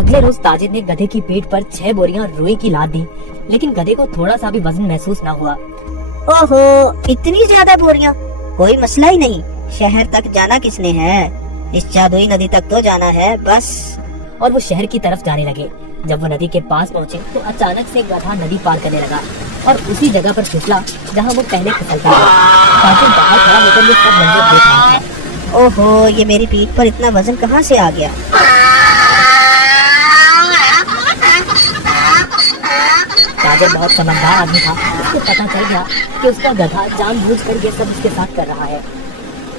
अगले रोज ताजिर ने गधे की पीठ पर 6 बोरियां रुई की लाद दी, लेकिन गधे को थोड़ा सा भी वजन महसूस न हुआ। ओहो, इतनी ज्यादा बोरियां? कोई मसला ही नहीं। शहर तक जाना किसने है? इस जादुई नदी तक तो जाना है बस। और वो शहर की तरफ जाने लगे। जब वो नदी के पास पहुँचे तो अचानक से गधा नदी पार करने लगा और उसी जगह पर फिसला जहाँ वो पहले फिसलता था। ताजिर बाहर खड़ा होकर ये सब मंजर देख रहा था। ओहो, ये मेरी पीठ पर इतना वजन कहाँ से आ गया? ताजिर बहुत समझदार आदमी था। उसको पता चल गया कि उसका गधा जानबूझकर ये सब उसके साथ कर रहा है।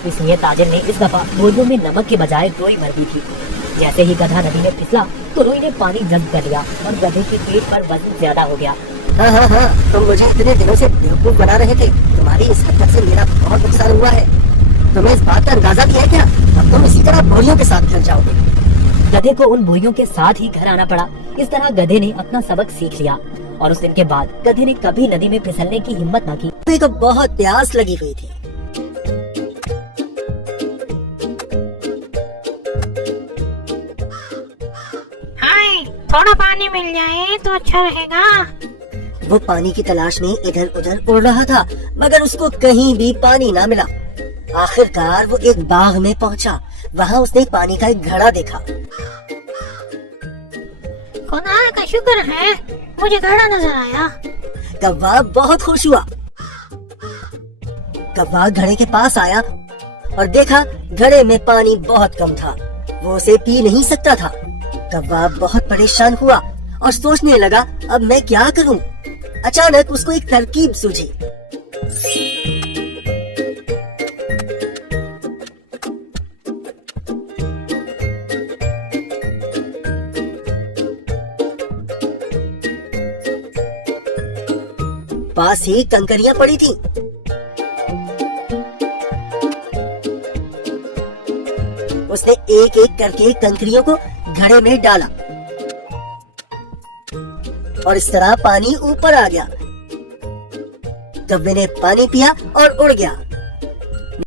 इसलिए ताजिर ने इस दफा बोरियों में नमक के बजाय रुई भर दी थी। जैसे ही गधा नदी में फिसला तो रुई ने पानी जब्त कर लिया और गधे की पीठ पर वजन ज्यादा हो गया। हाँ, तुम मुझे इतने दिनों से बेवकूफ बना रहे थे। तुम्हारी इस हरकत से मेरा बहुत नुकसान हुआ है। तुम्हें इस बात का अंदाजा भी है क्या? अब तुम इसी तरह बोरियों के साथ घर जाओगे। गधे को उन बोरियों के साथ ही घर आना पड़ा। इस तरह गधे ने अपना सबक सीख लिया और उस दिन के बाद गधे ने कभी नदी में फिसलने की हिम्मत न की। मुझे तो बहुत प्यास लगी हुई थी। हाय, थोड़ा पानी मिल जाए तो अच्छा रहेगा। वो पानी की तलाश में इधर उधर उड़ रहा था, मगर उसको कहीं भी पानी ना मिला। आखिरकार वो एक बाग में पहुंचा। वहाँ उसने पानी का एक घड़ा देखा। खुदा का शुक्र है, मुझे घड़ा नजर आया। कौवा बहुत खुश हुआ। कौवा घड़े के पास आया और देखा घड़े में पानी बहुत कम था। वो उसे पी नहीं सकता था। कौवा बहुत परेशान हुआ और सोचने लगा, अब मैं क्या करूं? अचानक उसको एक तरकीब सूझी। पास ही कंकरियां पड़ी थी। उसने एक एक करके कंकरियों को घड़े में डाला और इस तरह पानी ऊपर आ गया। कौवे ने पानी पिया और उड़ गया।